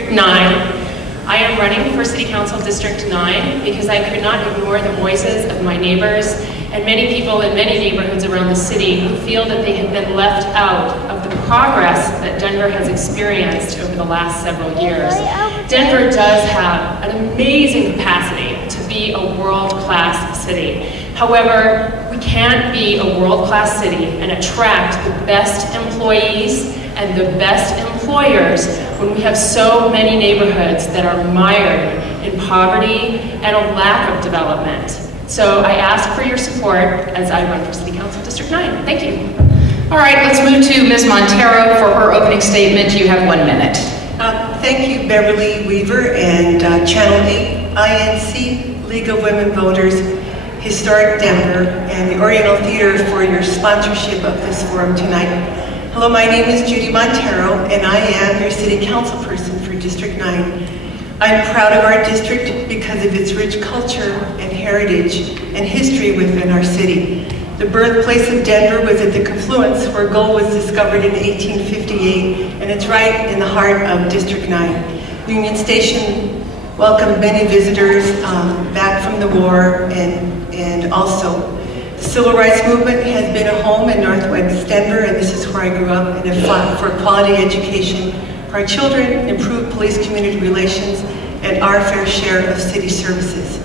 District 9. I am running for City Council District 9 because I could not ignore the voices of my neighbors and many people in many neighborhoods around the city who feel that they have been left out of the progress that Denver has experienced over the last several years. Denver does have an amazing capacity to be a world-class city. However, we can't be a world-class city and attract the best employees and the best employers when we have so many neighborhoods that are mired in poverty and a lack of development. So I ask for your support as I run for City Council District 9. Thank you. All right, let's move to Ms. Montero for her opening statement. You have 1 minute. Thank you, Beverly Weaver and Channel 8, INC, League of Women Voters, Historic Denver, and the Oriental Theater for your sponsorship of this forum tonight. Hello, my name is Judy Montero, and I am your City Council person for District 9. I'm proud of our district because of its rich culture and heritage and history within our city. The birthplace of Denver was at the confluence where gold was discovered in 1858, and it's right in the heart of District 9. Union Station welcomed many visitors back from the war, and also the Civil Rights Movement has been a home in Northwest Denver, and this is where I grew up, and have fought for quality education for our children, improved police-community relations, and our fair share of city services.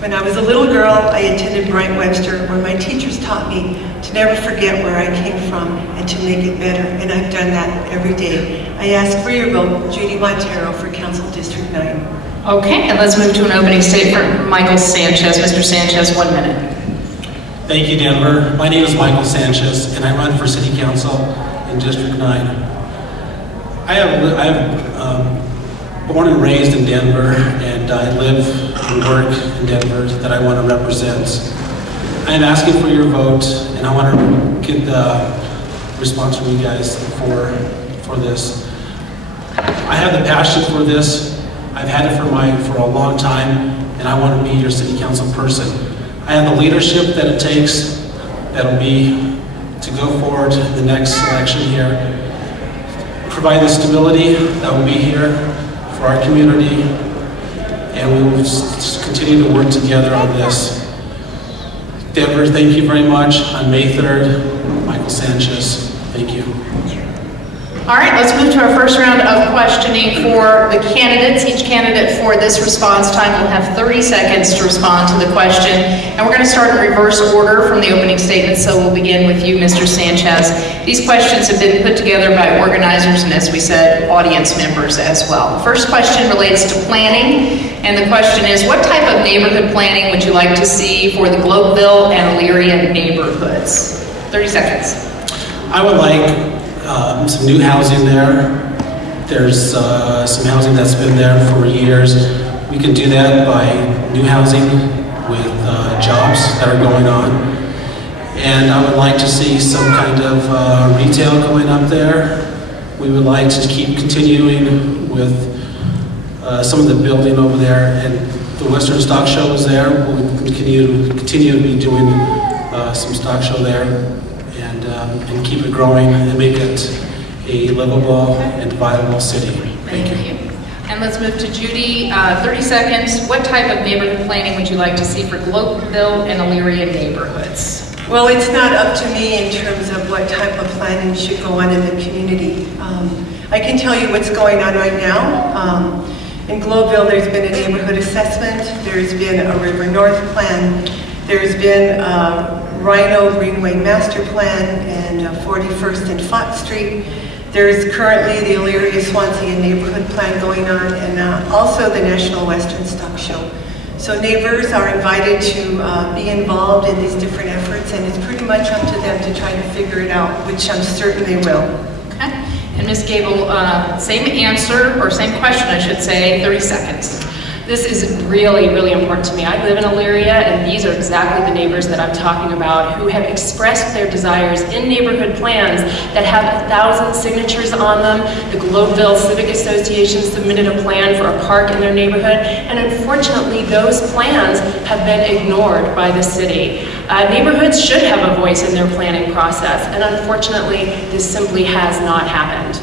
When I was a little girl, I attended Bryant Webster, where my teachers taught me to never forget where I came from and to make it better, and I've done that every day. I ask for your vote, Judy Montero for Council District 9. Okay, and let's move to an opening statement from Michael Sanchez. Mr. Sanchez, 1 minute. Thank you, Denver. My name is Michael Sanchez, and I run for City Council in District 9. I am born and raised in Denver, and I live and work in Denver that I want to represent. I am asking for your vote, and I want to get the response from you guys for this. I have the passion for this. I've had it for a long time, and I want to be your City Council person. I have the leadership that it takes, that'll be to go forward to the next election here, provide the stability that will be here for our community, and we will continue to work together on this. Denver, thank you very much. On May 3rd, Michael Sanchez, thank you. All right, let's move to our first round of questioning for the candidates. Each candidate for this response time will have 30 seconds to respond to the question. And we're going to start in reverse order from the opening statement, so we'll begin with you, Mr. Sanchez. These questions have been put together by organizers and, as we said, audience members as well. The first question relates to planning, and the question is, what type of neighborhood planning would you like to see for the Globeville and Elyria neighborhoods? 30 seconds. I would like some new housing there. There's some housing that's been there for years. We can do that by new housing with jobs that are going on. And I would like to see some kind of retail going up there. We would like to keep continuing with some of the building over there. And the Western Stock Show is there. We'll continue to be doing some stock show there. And keep it growing and make it a livable and viable city. Thank you. And let's move to Judy. 30 seconds. What type of neighborhood planning would you like to see for Globeville and Elyria neighborhoods? Well, it's not up to me in terms of what type of planning should go on in the community. I can tell you what's going on right now. In Globeville, there's been a neighborhood assessment. There's been a River North plan. There's been Rhino Greenway Master Plan and 41st and Fott Street. There's currently the Elyria Swansea Neighborhood Plan going on, and also the National Western Stock Show. So neighbors are invited to be involved in these different efforts, and it's pretty much up to them to try to figure it out, which I'm certain they will. Okay. And Ms. Gable, same answer, or same question I should say, 30 seconds. This is really, really important to me. I live in Elyria, and these are exactly the neighbors that I'm talking about who have expressed their desires in neighborhood plans that have 1,000 signatures on them. The Globeville Civic Association submitted a plan for a park in their neighborhood, and unfortunately, those plans have been ignored by the city. Neighborhoods should have a voice in their planning process, and unfortunately, this simply has not happened.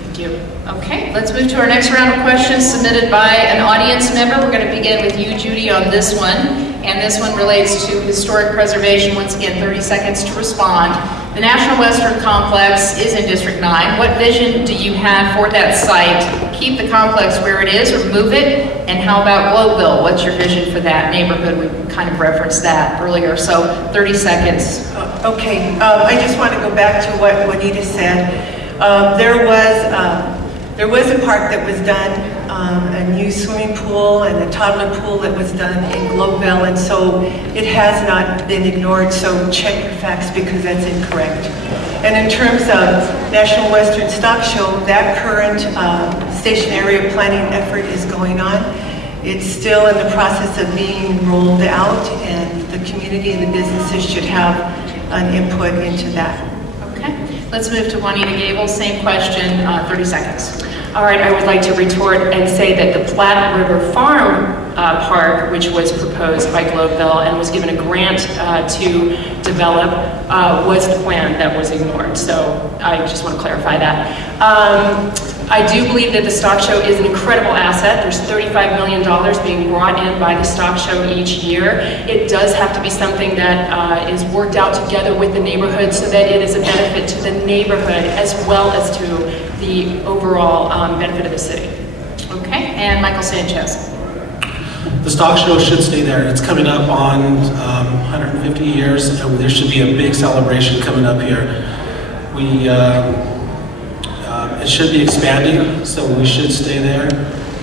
Thank you. Okay, let's move to our next round of questions submitted by an audience member. We're going to begin with you, Judy, on this one. And this one relates to historic preservation. Once again, 30 seconds to respond. The National Western Complex is in District 9. What vision do you have for that site? Keep the complex where it is or move it? And how about Globeville? What's your vision for that neighborhood? We kind of referenced that earlier, so 30 seconds. Okay, I just want to go back to what Juanita said. There was a park that was done, a new swimming pool and a toddler pool that was done in Globeville, and so it has not been ignored, so check your facts because that's incorrect. And in terms of National Western Stock Show, that current station area planning effort is going on. It's still in the process of being rolled out, and the community and the businesses should have an input into that. Okay, let's move to Juanita Gable, same question, 30 seconds. All right, I would like to retort and say that the Platte River Farm Park, which was proposed by Globeville and was given a grant to develop, was the plan that was ignored. So I just want to clarify that. I do believe that the stock show is an incredible asset. There's $35 million being brought in by the stock show each year. It does have to be something that is worked out together with the neighborhood so that it is a benefit to the neighborhood as well as to the overall benefit of the city. Okay, and Michael Sanchez. The stock show should stay there. It's coming up on 150 years, and there should be a big celebration coming up here. It should be expanding, so we should stay there.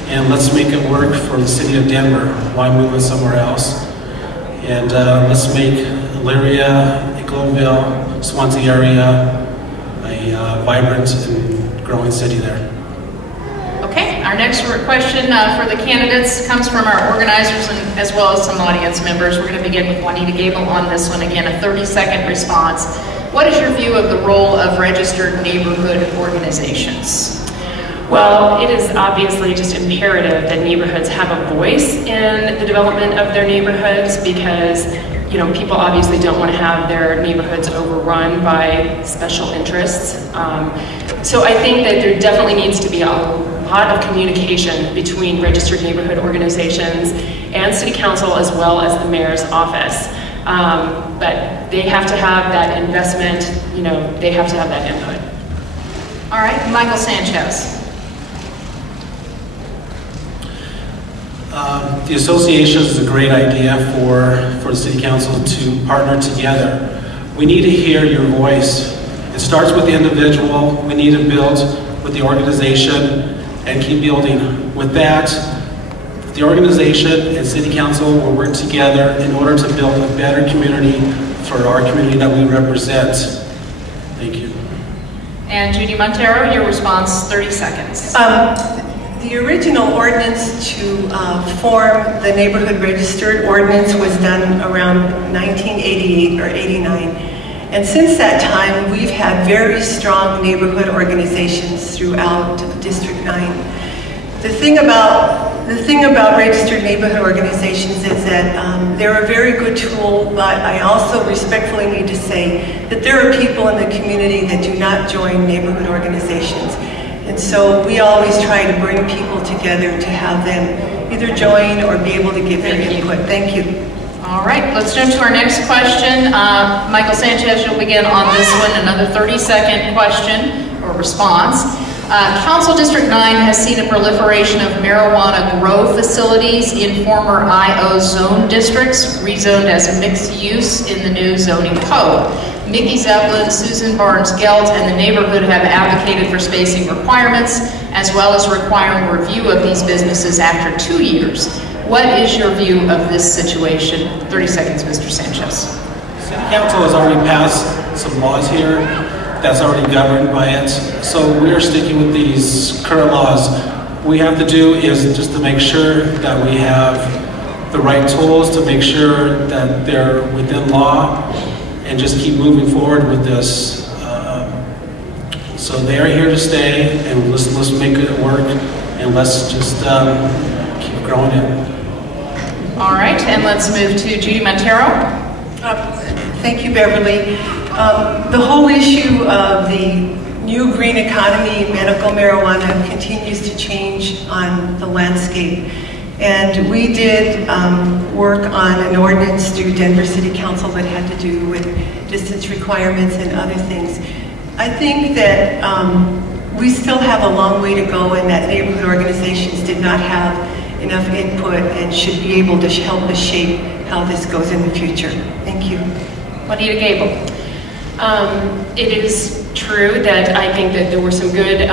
And let's make it work for the city of Denver. Why move it somewhere else? And let's make Elyria, Globeville, Swansea area a vibrant and growing city there. Okay, our next question for the candidates comes from our organizers and as well as some audience members. We're going to begin with Juanita Gable on this one. Again, a 30-second response. What is your view of the role of registered neighborhood organizations? Well, it is obviously just imperative that neighborhoods have a voice in the development of their neighborhoods because, you know, people obviously don't want to have their neighborhoods overrun by special interests. So I think that there definitely needs to be a lot of communication between registered neighborhood organizations and city council as well as the mayor's office. But they have to have that investment, you know, they have to have that input. All right, Michael Sanchez. The association is a great idea for the city council to partner together. We need to hear your voice. It starts with the individual. We need to build with the organization and keep building. With that, the organization and city council will work together in order to build a better community for our community that we represent. Thank you. And Judy Montero, your response, 30 seconds. The original ordinance to form the neighborhood registered ordinance was done around 1988 or 89. And since that time, we've had very strong neighborhood organizations throughout District 9. The thing about registered neighborhood organizations is that they're a very good tool, but I also respectfully need to say that there are people in the community that do not join neighborhood organizations. And so we always try to bring people together to have them either join or be able to give their input. Thank you. All right, let's jump to our next question. Michael Sanchez, you'll begin on this one, another 30-second question or response. Council District 9 has seen a proliferation of marijuana grow facilities in former IO zone districts, rezoned as mixed use in the new zoning code. Mickey Zeppelin, Susan Barnes-Gelt, and the neighborhood have advocated for spacing requirements, as well as requiring review of these businesses after 2 years. What is your view of this situation? 30 seconds, Mr. Sanchez. City Council has already passed some laws here that's already governed by it. So we are sticking with these current laws. What we have to do is just to make sure that we have the right tools to make sure that they're within law and just keep moving forward with this. So they are here to stay, and let's make it work, and let's just keep growing it. All right, and let's move to Judy Montero. Thank you, Beverly. The whole issue of the new green economy, medical marijuana continues to change on the landscape. And we did work on an ordinance through Denver City Council that had to do with distance requirements and other things. I think that we still have a long way to go, and that neighborhood organizations did not have enough input and should be able to help us shape how this goes in the future. Thank you. Juanita Gable. It is true that I think that there were some good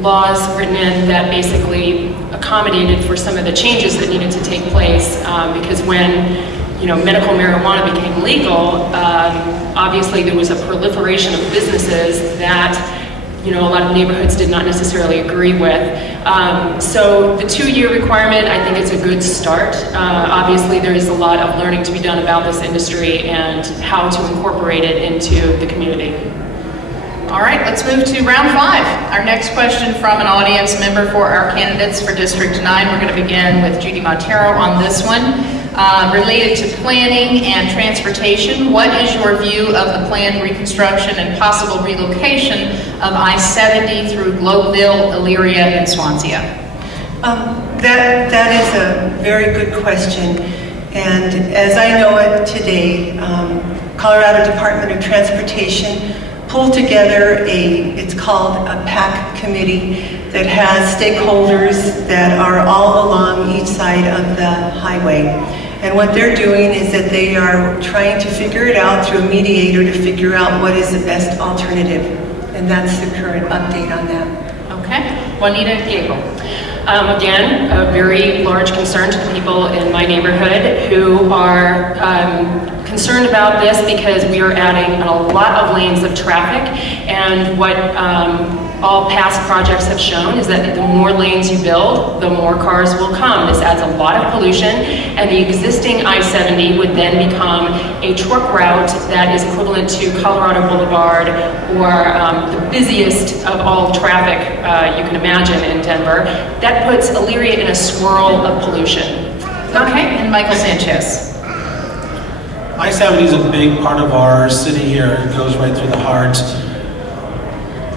laws written in that basically accommodated for some of the changes that needed to take place, because when medical marijuana became legal, obviously there was a proliferation of businesses that a lot of neighborhoods did not necessarily agree with. So the 2-year requirement, I think it's a good start. Obviously there is a lot of learning to be done about this industry and how to incorporate it into the community. All right, let's move to round 5. Our next question from an audience member for our candidates for District 9. We're going to begin with Judy Montero on this one. Related to planning and transportation, what is your view of the planned reconstruction and possible relocation of I-70 through Globeville, Elyria, and Swansea? That is a very good question. And as I know it today, Colorado Department of Transportation pulled together it's called a PAC committee that has stakeholders that are all along each side of the highway. And what they're doing is that they are trying to figure it out through a mediator to figure out what is the best alternative. And that's the current update on that. Okay. Juanita Gable. Again, a very large concern to the people in my neighborhood who are concerned about this because we are adding a lot of lanes of traffic, and what all past projects have shown is that the more lanes you build, the more cars will come. This adds a lot of pollution, and the existing I-70 would then become a truck route that is equivalent to Colorado Boulevard, or the busiest of all traffic you can imagine in Denver. That puts Elyria in a swirl of pollution. Okay, and Michael Sanchez. I-70 is a big part of our city here. It goes right through the heart.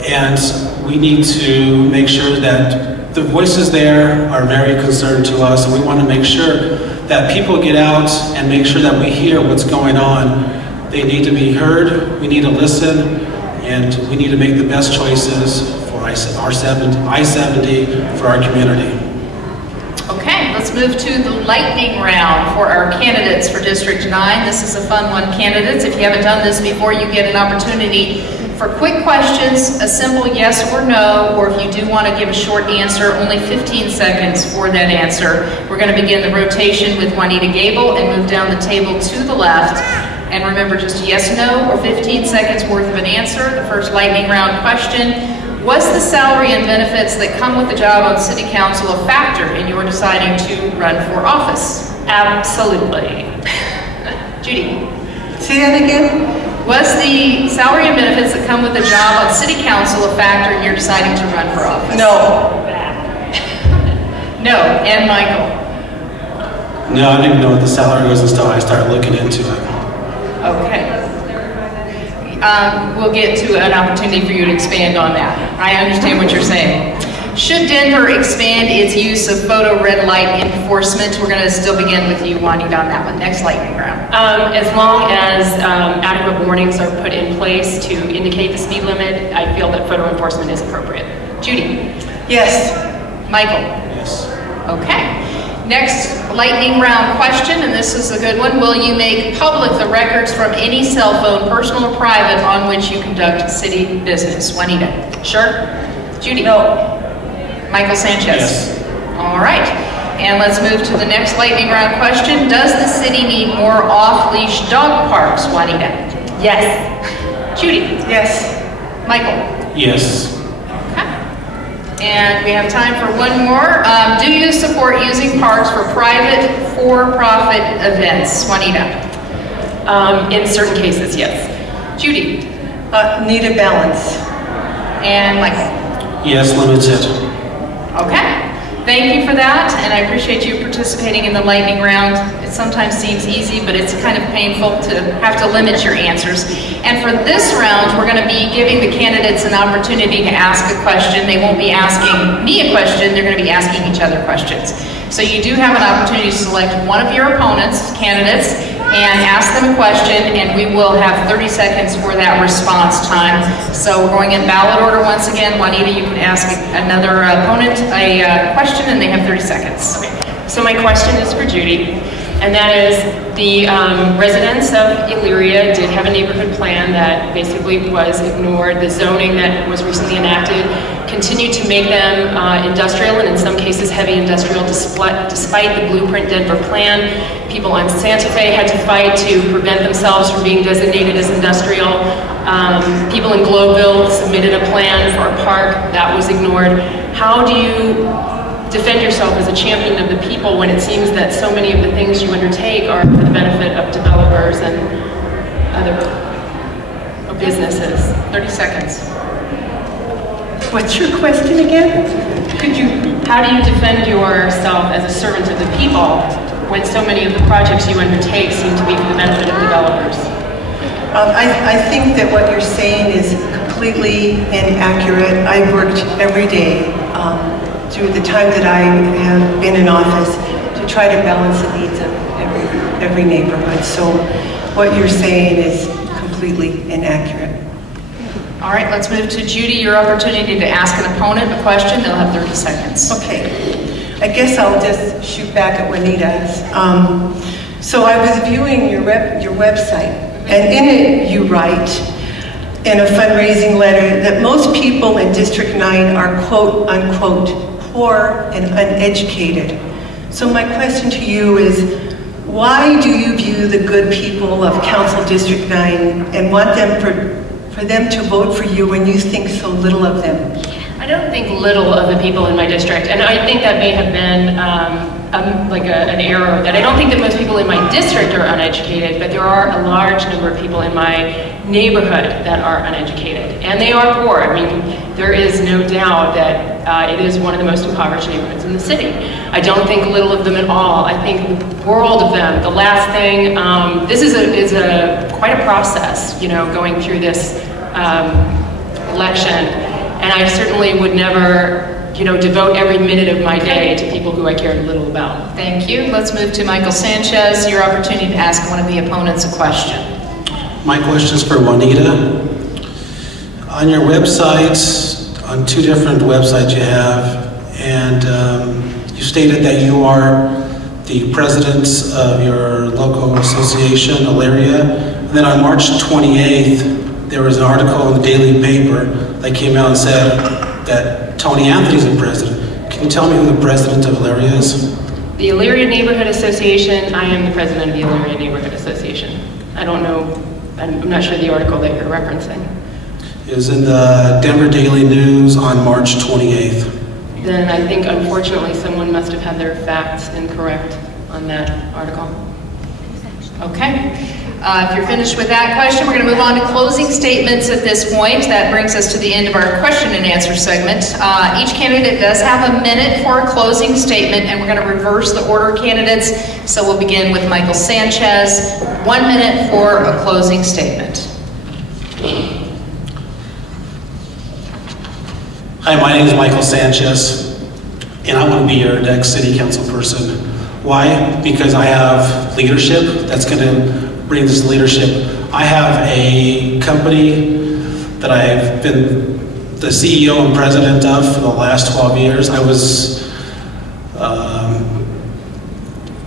And we need to make sure that the voices there are very concerned to us, and we want to make sure that people get out and make sure that we hear what's going on. They need to be heard, we need to listen, and we need to make the best choices for I-70 for our community. Okay, let's move to the lightning round for our candidates for District 9. This is a fun one, candidates. If you haven't done this before, you get an opportunity for quick questions, a simple yes or no, or if you do want to give a short answer, only 15 seconds for that answer. We're going to begin the rotation with Juanita Gable and move down the table to the left. And remember, just yes, no, or 15 seconds worth of an answer. The first lightning round question. Was the salary and benefits that come with the job on City Council a factor in your deciding to run for office? Absolutely. Judy. Say that again? Was the salary and benefits that come with the job on City Council a factor in your deciding to run for office? No. No. And Michael? No, I didn't even know what the salary was until I started looking into it. Okay. We'll get to an opportunity for you to expand on that. I understand what you're saying. Should Denver expand its use of photo red light enforcement? We're going to still begin with you, Juanita, on that one. Next lightning round. As long as adequate warnings are put in place to indicate the speed limit, I feel that photo enforcement is appropriate. Judy? Yes. Michael? Yes. Okay. Next lightning round question, and this is a good one. Will you make public the records from any cell phone, personal or private, on which you conduct city business? Juanita? Sure. Judy? No. Michael Sanchez? Yes. All right. And let's move to the next lightning round question. Does the city need more off-leash dog parks, Juanita? Yes. Judy? Yes. Michael? Yes. Okay. And we have time for one more. Do you support using parks for private, for-profit events, Juanita? In certain cases, yes. Judy? Need a balance. And Michael? Yes, limited. Okay. Thank you for that, and I appreciate you participating in the lightning round. It sometimes seems easy, but it's kind of painful to have to limit your answers. And for this round, we're going to be giving the candidates an opportunity to ask a question. They won't be asking me a question, they're going to be asking each other questions. So you do have an opportunity to select one of your opponents, candidates, and ask them a question, and we will have 30 seconds for that response time. So we're going in ballot order once again. Juanita, you can ask another opponent a question, and they have 30 seconds. Okay. So my question is for Judy, and that is the residents of Elyria did have a neighborhood plan that basically was ignored. The zoning that was recently enacted continued to make them industrial, and in some cases heavy industrial, despite the Blueprint Denver plan. People on Santa Fe had to fight to prevent themselves from being designated as industrial. People in Globeville submitted a plan for a park that was ignored. How do you defend yourself as a champion of the people when it seems that so many of the things you undertake are for the benefit of developers and other businesses? 30 seconds. What's your question again? How do you defend yourself as a servant of the people when so many of the projects you undertake seem to be for the benefit of developers? I think that what you're saying is completely inaccurate. I worked every day through the time that I have been in office to try to balance the needs of every neighborhood. So what you're saying is completely inaccurate. All right, let's move to Judy. Your opportunity to ask an opponent a question. They'll have 30 seconds. Okay, I guess I'll just shoot back at Juanita's. So I was viewing your website, and in it you write in a fundraising letter that most people in District 9 are quote unquote poor and uneducated. So my question to you is, why do you view the good people of Council District 9 and want them for them to vote for you when you think so little of them? I don't think little of the people in my district, and I think that may have been an error, that I don't think that most people in my district are uneducated, but there are a large number of people in my neighborhood that are uneducated, and they are poor. I mean, there is no doubt that it is one of the most impoverished neighborhoods in the city. I don't think little of them at all. I think the world of them. The last thing, this is quite a process, you know, going through this election, and I certainly would never, you know, devote every minute of my day to people who I cared little about. Thank you. Let's move to Michael Sanchez. Your opportunity to ask one of the opponents a question. My question is for Juanita. On your website, on two different websites you have, and you stated that you are the president of your local association, Elyria. And then on March 28th, there was an article in the daily paper that came out and said that Tony Anthony's the president. Can you tell me who the president of Elyria is? The Elyria Neighborhood Association, I am the president of the Elyria Neighborhood Association. I don't know, I'm not sure the article that you're referencing. It was in the Denver Daily News on March 28th. Then I think, unfortunately, someone must have had their facts incorrect on that article. Okay. If you're finished with that question, we're going to move on to closing statements at this point. That brings us to the end of our question and answer segment. Each candidate does have a minute for a closing statement, and we're going to reverse the order of candidates. So we'll begin with Michael Sanchez. 1 minute for a closing statement. Hi, my name is Michael Sanchez, and I want to be your next city council person. Why? Because I have leadership that's going to bring this leadership. I have a company that I've been the CEO and president of for the last 12 years. I was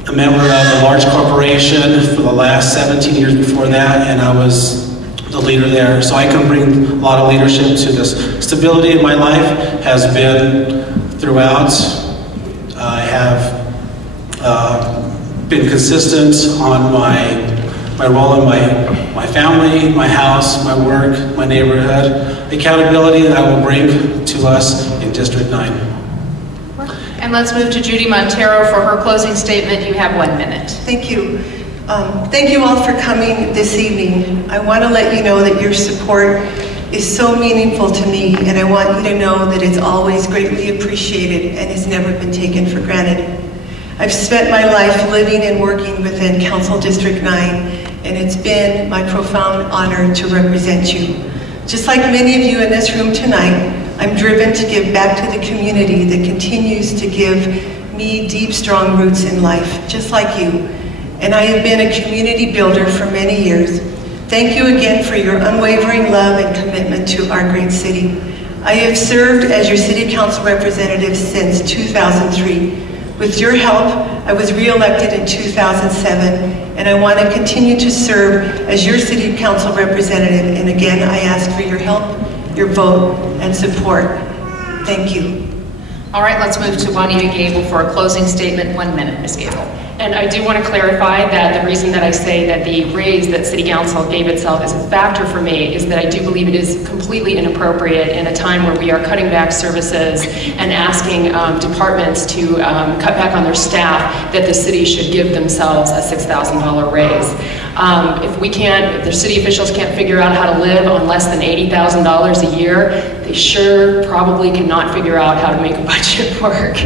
a member of a large corporation for the last 17 years before that, and I was the leader there. So I can bring a lot of leadership to this. Stability in my life has been throughout. I have been consistent on my role in my family, my house, my work, my neighborhood, the accountability that I will bring to us in District 9. And let's move to Judy Montero for her closing statement. You have 1 minute. Thank you. Thank you all for coming this evening. I want to let you know that your support is so meaningful to me, and I want you to know that it's always greatly appreciated and has never been taken for granted. I've spent my life living and working within Council District 9, and it's been my profound honor to represent you. Just like many of you in this room tonight, I'm driven to give back to the community that continues to give me deep, strong roots in life, just like you. And I have been a community builder for many years. Thank you again for your unwavering love and commitment to our great city. I have served as your City Council representative since 2003. With your help, I was re-elected in 2007, and I want to continue to serve as your City Council representative. And again, I ask for your help, your vote, and support. Thank you. All right, let's move to Juanita Gable for a closing statement. 1 minute, Ms. Gable. And I do want to clarify that the reason that I say that the raise that City Council gave itself is a factor for me is that I do believe it is completely inappropriate in a time where we are cutting back services and asking departments to cut back on their staff, that the city should give themselves a $6,000 raise. If the city officials can't figure out how to live on less than $80,000 a year, they sure probably cannot figure out how to make a budget work.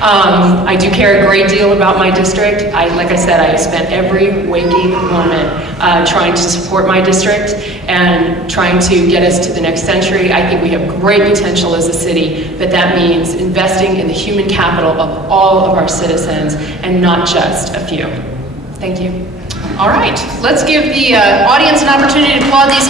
I do care a great deal about my district. Like I said, I have spent every waking moment trying to support my district and trying to get us to the next century. I think we have great potential as a city, but that means investing in the human capital of all of our citizens and not just a few. Thank you. All right, let's give the audience an opportunity to applaud these